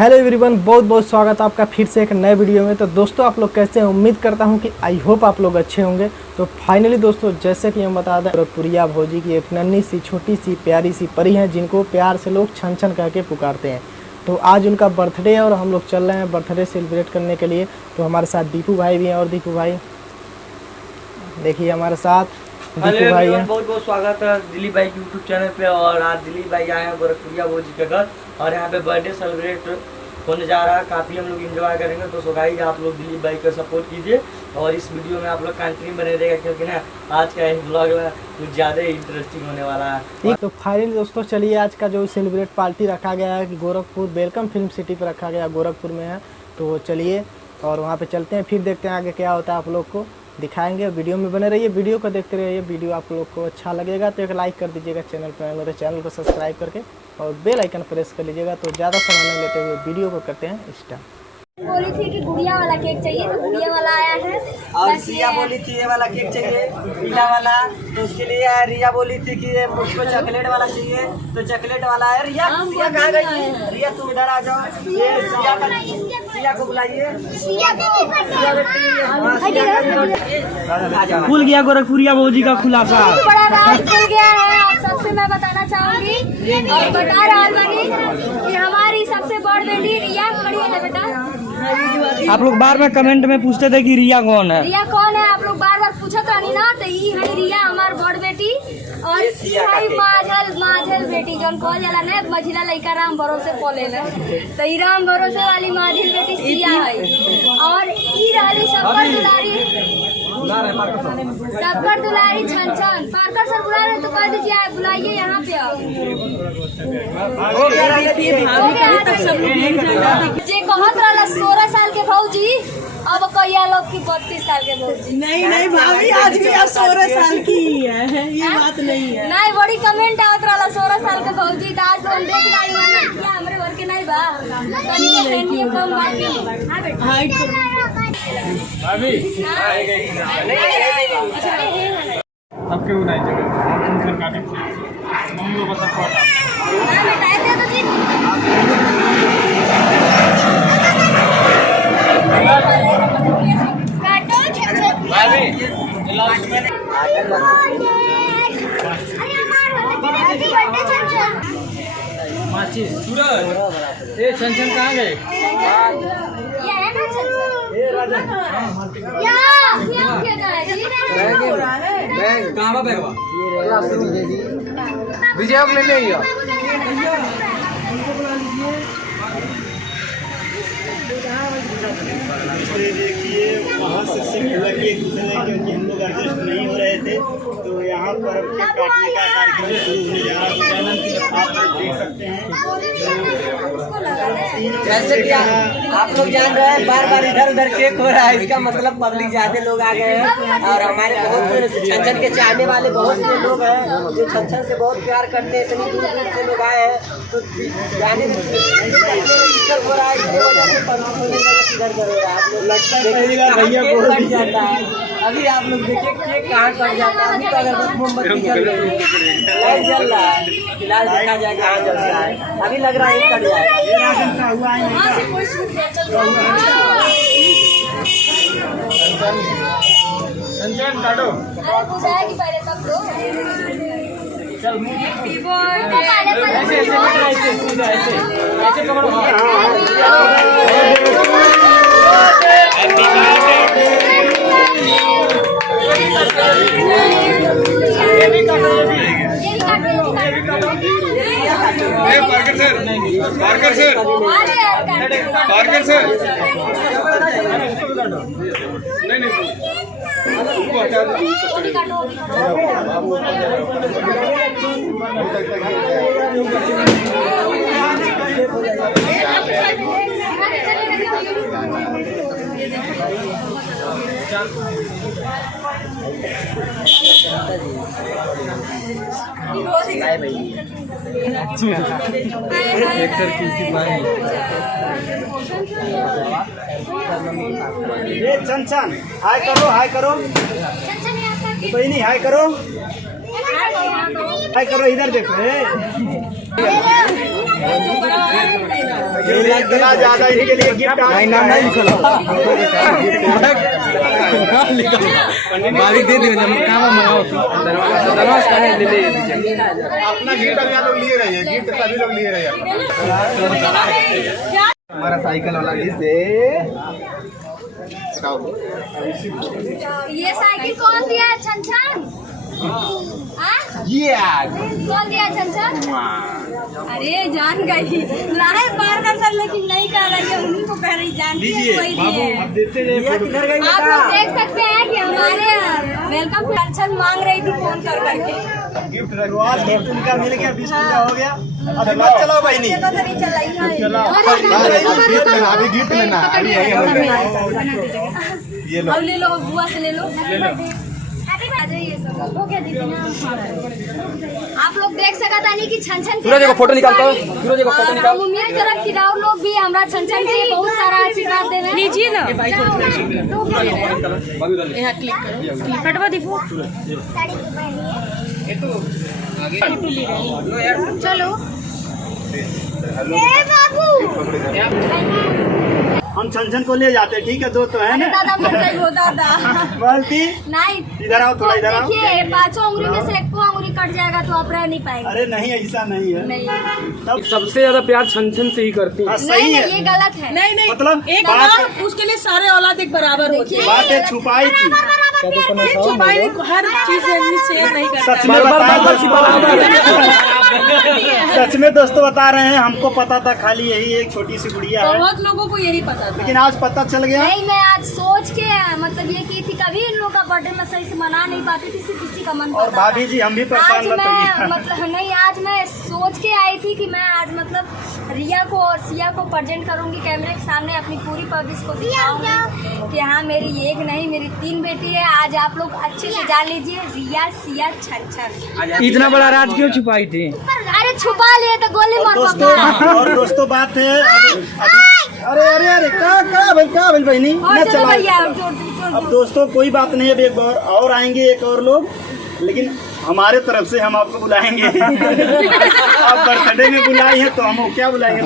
Hello everyone, बहुत बहुत स्वागत है आपका फिर से एक नए वीडियो में। तो दोस्तों आप लोग कैसे हैं? उम्मीद करता हूं कि आई होप आप लोग अच्छे होंगे। तो फाइनली दोस्तों, जैसे कि हम बता दें, गोरखपुरिया भौजी की एक नन्ही सी छोटी सी प्यारी सी परी हैं जिनको प्यार से लोग छन छन कह के पुकारते हैं। तो आज उनका बर्थडे है और हम लोग चल रहे हैं बर्थडे सेलिब्रेट करने के लिए। तो हमारे साथ दीपू भाई भी हैं। और दीपू भाई देखिए हमारे साथ दीपू भाई हैं। बहुत बहुत स्वागत है दिलीप भाई के यूट्यूब चैनल पे। और आज दिलीप भाई आए हैं गोरखपुरिया भौजी के घर और यहाँ पे बर्थडे सेलिब्रेट होने जा रहा है। काफ़ी हम लोग एंजॉय करेंगे। तो सो गाइस, आप लोग दिलीप भाई का सपोर्ट कीजिए और इस वीडियो में आप लोग कंटिन्यू बने रहेगा, क्योंकि ना आज का ब्लॉग कुछ ज़्यादा इंटरेस्टिंग होने वाला है। तो फाइनली दोस्तों चलिए, आज का जो सेलिब्रेट पार्टी रखा गया है गोरखपुर वेलकम फिल्म सिटी पर रखा गया, गोरखपुर में है। तो चलिए और वहाँ पे चलते हैं, फिर देखते हैं आगे क्या होता है, आप लोग को दिखाएंगे। वीडियो में बने रहिए, वीडियो को देखते रहिए। वीडियो आप लोग को अच्छा लगेगा तो एक लाइक कर दीजिएगा, चैनल पर मेरे चैनल को सब्सक्राइब करके और बेल आइकन प्रेस कर लीजिएगा। तो ज़्यादा समय नहीं लेते हुए वीडियो को करते हैं स्टार्ट। बोली थी कि गुड़िया वाला केक चाहिए, तो गुड़िया वाला आया है। और सिया बोली थी ये वाला केक चाहिए, पीला वाला। तो उसके लिए रिया बोली थी कि ये मुझको चॉकलेट वाला चाहिए, तो चॉकलेट वाला है। रिया कहाँ गई? रिया तुम इधर आ जाओ। ये सिया को बुलाइए। खुल गया गोरखपुरिया भौजी का खुलासा, बड़ा राज खुल गया है। आप सबसे मैं बताना चाहूंगी और बता रहा बनी कि हमारी सबसे बड़ बेटी रिया खड़ी है। बेटा आप लोग बार बार कमेंट में पूछते थे कि रिया कौन है। रिया कौन है, आप लोग बार बार पूछत रही ना। तो ये है रिया हमार बड़ बेटी और माझल बेटी जौन कॉल जाला ना, मझिला लड़का राम भरोसे पोले ना। तो ई राम भरोसे वाली माझिल बेटी सिया है। और ई रहली सबकर दुलारी छन छन। पार्कर सर बुला रहे तो कह दीजिए, आप बुलाइए यहाँ पे आओ। जे कहत रहा 16 साल के भौजी, अब कहिया लोग की 32 साल के भौजी। नहीं भाभी, आज भी आप 16 साल की ही है, ये बात नहीं है। नहीं, बड़ी कमेंट आवत रहा 16 साल के भौजी। तो आज तो हम देख लाई वरना हमरे घर के नहीं बा तनी के सेंटी कम बाकी हाइट भाभी अब क्यों नहीं जगह फंक्शन काटे मम्मी को सपोर्ट ये छन छन कहाँ गए? कहाँ बैग विजय आप ले लिया। देखिए वहाँ से शिफ्ट लगे एक दूसरे क्योंकि हम लोग एडजस्ट नहीं हो रहे थे। तो यहाँ पर अब केक काटने का कार्यक्रम शुरू होने जा रहा है। चैनल आप लोग देख सकते हैं। जैसे कि आप लोग जान रहे हैं, बार बार इधर उधर केक हो रहा है। इसका मतलब पब्लिक ज्यादा लोग आ गए हैं और हमारे बहुत छन छन के चाहने वाले बहुत से लोग हैं जो छन छन से बहुत प्यार करते हैं। इतनी दूर दूर से लोग आए हैं। तो जाने में दिक्कत हो रहा है, इसकी वजह से पब्लिक होने का किधर कर रहा है। आप लोग लगता है भैया कट जाता है। अभी आप लोग देखिए केक कहाँ कट जाता है। अभी तो अगर मोमबत्ती जल रही है, जल रहा है। फिलहाल देखा जाए कहाँ जल रहा है। अभी लग रहा है कट जाएगा। संजन काटो। पहले तब लो ऐसे पकड़ो। पार्कर सर ये छन हाय करो, हाय करो कोई नहीं, हाय करो, हाय करो, इधर देखो। इतना ज्यादा इनके लिए गिफ्ट मालिक दे दियो जब काम मंगाओ दरवाजा का ले ले अपना गिफ्ट अभी लोग लिए रहे हैं, गिफ्ट सभी लोग लिए रहे हैं। हमारा साइकिल वाला लिस्ट है। ये साइकिल कौन दिया है छन? कौन दिया है छन? अरे जान गई लाए बार कर सर, लेकिन नहीं कह रही है, उन्हीं को कह रही, जानती है वही है। आप लोग देख सकते हैं कि हमारे वेलकम पेंशन मांग रही थी फोन कर करके। गिफ्ट रखवास गिफ्ट उनका मिल गया, 20 पूजा हो गया। अभी मत चलाओ भाई, नहीं अभी गिफ्ट लेना ये लो, अब ले लो, बुआ से ले लो। आ जाइए सब, हो गया दीदी ना। आप लोग देख सकता नहीं कि छन सूरज को फोटो निकालता हूं, सूरज को फोटो निकाल। उम्मीद करब कि राव लोग भी हमरा छन के बहुत सारा आशीर्वाद देवे। लीजिए ना, यहां क्लिक करो, फटवा दिखो। चलो ए बाबू, हम छन को ले जाते, ठीक है दोस्तों, है ना? दादा मत जाइयो दादा। बोलती नहीं, इधर आओ, थोड़ा इधर आओ। देखिए 5 उंगली में से 1 उंगली कट जाएगा तो आप रह नहीं पाएंगे। अरे नहीं, ऐसा नहीं है। नहीं तब सबसे ज्यादा प्यार छन से ही करती है। हाँ, नहीं, सही है। ये गलत है। नहीं नहीं, मतलब एक बात औलाद, उसके लिए सारे औलाद एक बराबर होते हैं। बात है छुपाई थी। छुपाई हर चीज शेयर नहीं करता। सच में सच में दोस्तों बता रहे हैं, हमको पता था खाली यही एक छोटी सी गुड़िया है, बहुत लोगों को यही पता था। लेकिन आज पता चल गया। नहीं, मैं आज सोच के मतलब ये की थी, कभी इन लोगों का बर्थडे में सही से मना नहीं पाती थी, सिर्फ किसी का मन और करता भाभी जी हम भी आज परेशान मैं बताइए। मतलब नहीं, आज मैं सोच के आई थी कि मैं आज मतलब रिया को और सिया को प्रेजेंट करूंगी कैमरे के सामने, अपनी पूरी पब्लिक को दिखाऊंगी कि हाँ मेरी एक नहीं मेरी 3 बेटी है। आज आप लोग अच्छे से जान लीजिए, रिया, सिया, छन। इतना बड़ा राज क्यों छुपाई थी? अरे छुपा लिए तो गोली मार और दोस्तों बात है, अरे अरे अरे क्या भाई बहनी न चला। अब दोस्तों कोई बात नहीं, अब एक बार और आएंगे एक और लोग, लेकिन हमारे तरफ से हम आपको बुलाएंगे। आप बर्थडे में बुलाई हैं तो हम क्या बुलाएंगे?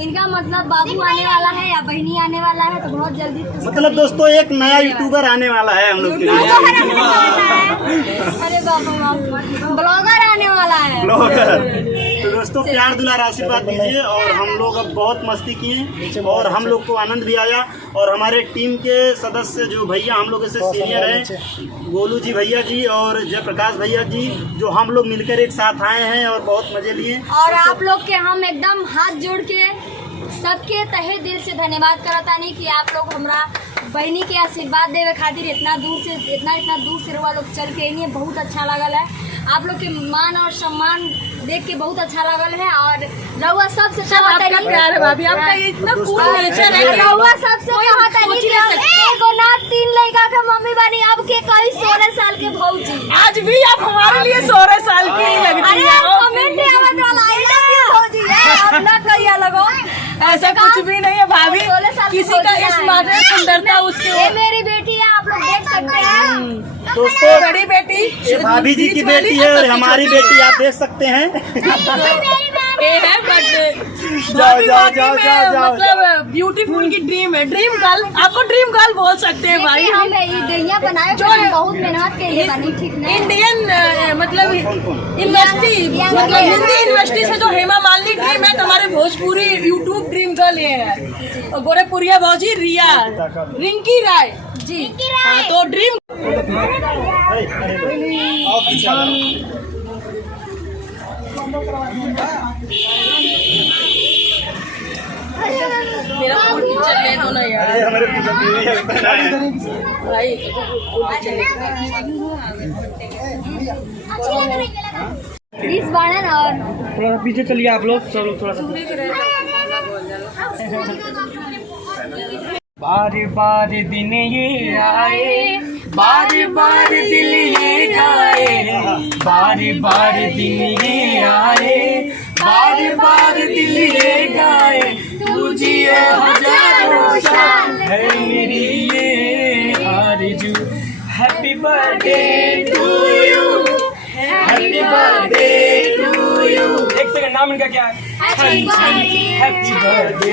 इनका मतलब बाबू आने वाला है या बहनी आने वाला है, तो बहुत जल्दी मतलब दोस्तों एक नया यूट्यूबर आने वाला है हम लोग के लिए। अरे बाबू ब्लॉगर आने वाला है, ब्लॉगर। तो दोस्तों प्यार दुलार आशीर्वाद दीजिए। और हम लोग अब बहुत मस्ती किए और हम लोग को आनंद भी आया। और हमारे टीम के सदस्य जो भैया हम लोग से सीनियर हैं, गोलू जी भैया जी और जयप्रकाश भैया जी, जो हम लोग मिलकर एक साथ आए हैं और बहुत मजे लिए। और आप लोग के हम एकदम हाथ जोड़ के सबके तहे दिल से धन्यवाद करता नहीं कि आप लोग हमरा बहनी के आशीर्वाद देवे खातिर इतना दूर से रुआ लोग चल के नहीं, बहुत अच्छा लगल है। आप लोग के मान और सम्मान देख के बहुत अच्छा लगल है। और रउआ सबसे आपका प्यार है भाभी, आपका ये इतना कूल नेचर है। रउआ सबसे एगो ना 3 लड़का के मम्मी बनी, अब के कई 16 साल के भौजी। आज भी आप हमारे लिए 16 साल की ही लगती अरे है। कमेंट आवत वाला आई लव यू भौजी है, अपना कहिया लगो। ऐसा कुछ भी नहीं है भाभी, किसी का स्मार्ट सुंदरता उसके। ये मेरी बेटी है, आप लोग देख सकते हैं। दोस्तों बड़ी बेटी ये भाभी जी की बेटी है और हमारी बेटी आप देख सकते हैं। ये है बट जाओ। मतलब ब्यूटीफुल की ड्रीम है, ड्रीम गर्ल। आपको ड्रीम गर्ल बोल सकते हैं भाई। हम ये दुनिया बनाए जो बहुत मेहनत के लिए बनी, ठीक ना? इंडियन मतलब यूनिवर्सिटी, मतलब हिंदी यूनिवर्सिटी से जो हेमा मालिनी ड्रीम है, तो हमारे भोजपुरी यूट्यूब ड्रीम गर्ल ये है। और गोरेपुरिया भौजी रिया रिंकी राय जी। हाँ, तो ड्रीम मेरा फोन नीचे ले दो ना यार हमारे भाई। प्लीज बाणन और थोड़ा पीछे चलिए आप लोग, चलो थोड़ा सा। बार बार दिन ये आए, बार बार दिल ये गाए, बार बार दिन ये आए, बार बार दिल ये गाए, तुझे हजारों साल है मेरी ये आरज़ू। Happy birthday to you, happy birthday to you. एक सेकंड, नाम इनका क्या है? Happy happy birthday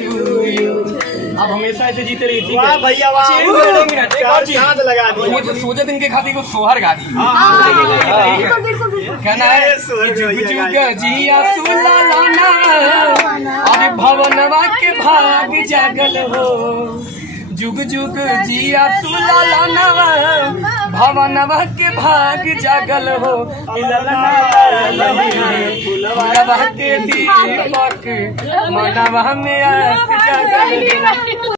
to you. अब हमेशा ऐसे जीते रही थी। वाह भैया वाह, एक मिनट, एक और चीज। चांद लगा दिया। ये तो सोचे दिन के खातिर को सोहर गा दी। बिल्कुल बिल्कुल बिल्कुल। कहना है ये सोहर जुग भैया जुग गा जिया सुला लाना, अरे भवनवा के भाग जागल हो। जुग जुग जिया सुला लाना, भवनवा के भाग जागल हो। फुलवा के दीपक मनवा में आस जागल हो।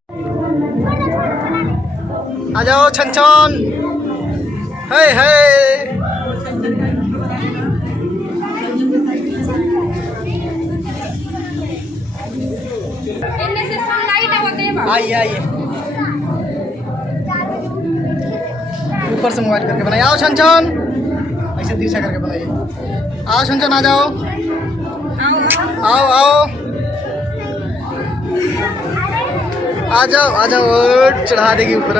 आ जाओ छन हे हे। इनमें से सनलाइट होते हैं बाबा। आइए आइए, ऊपर से मोबाइल करके बनाइए। आओ छन ऐसे तिरछा करके बनाइए। आओ छन आ जाओ, आओ आओ आ जाओ आ जाओ। चढ़ा देगी ऊपर।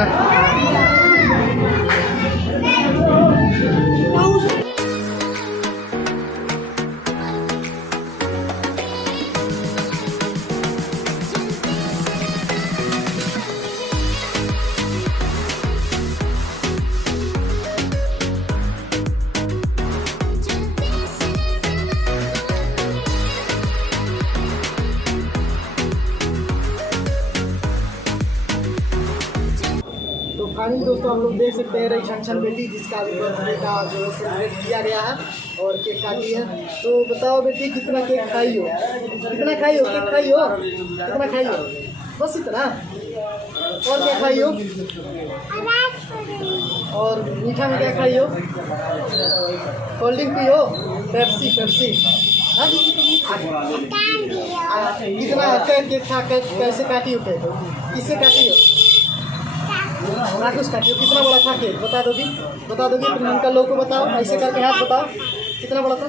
तो फाइनली दोस्तों आप लोग देख सकते हैं रही छन बेटी, जिसका अभी बर्थडे का जो है सेलिब्रेट किया गया है और केक काटी है। तो बताओ बेटी, कितना केक खाई हो? कितना खाई हो? केक खाई हो? कितना खाई हो? बस इतना? और क्या खाई हो? और मीठा में क्या खाई हो? कोल्ड ड्रिंक पी हो? Pepsi Pepsi? हाँ? कितना केक खा कैसे काटी हो? केक किससे काटी हो? कुछ काटी हो? कितना बड़ा था केक? बता दोगी? बता दोगी? तुम उनका लोग को बताओ, ऐसे करके हाथ बताओ कितना बड़ा था।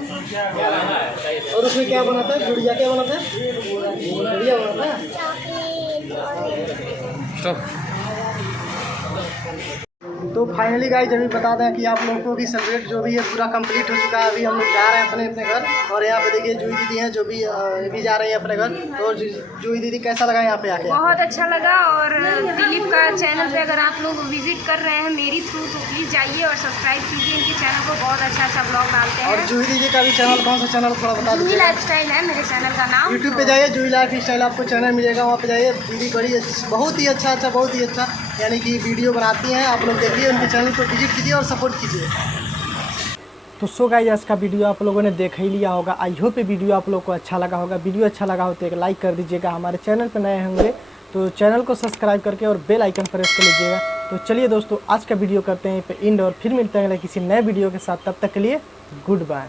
और उसमें क्या बना था? गुड़िया क्या बना था? गुड़िया बना था। तो फाइनली गाइस अभी बता दें कि आप लोगों को भी सेलिब्रेट जो भी है पूरा कंप्लीट हो चुका है। अभी हम लोग जा रहे हैं अपने अपने घर, और यहाँ पे देखिए जूही दीदी हैं जो भी भी जा रही है अपने घर। तो जूही दीदी कैसा लगा यहाँ पे आके? बहुत अच्छा लगा। और दिलीप का चैनल पे अगर आप लोग विजिट कर रहे हैं मेरी थ्रू तो प्लीज़ जाइए और सब्सक्राइब कीजिए इनके चैनल को। बहुत अच्छा अच्छा ब्लॉग डालते और हैं। जूही दीदी का भी चैनल कौन सा चैनल थोड़ा बता जूही दीजिए। लाइफस्टाइल है मेरे चैनल का नाम। यूट्यूब पे जाइए, जूही लाइफ स्टाइल आपको चैनल मिलेगा, वहाँ पे जाइए। दीदी बहुत ही अच्छा यानी कि वीडियो बनाती हैं। आप लोग देखिए उनके चैनल को विजिट कीजिए और सपोर्ट कीजिए। तो सो गाइस आज का वीडियो आप लोगों ने देख ही लिया होगा। आई होप वीडियो आप लोग को अच्छा लगा होगा। वीडियो अच्छा लगा हो तो एक लाइक कर दीजिएगा। हमारे चैनल पर नए होंगे तो चैनल को सब्सक्राइब करके और बेल आइकन प्रेस कर लीजिएगा। तो चलिए दोस्तों आज का वीडियो करते हैं पे एंड, और फिर मिलते हैं किसी नए वीडियो के साथ। तब तक के लिए गुड बाय।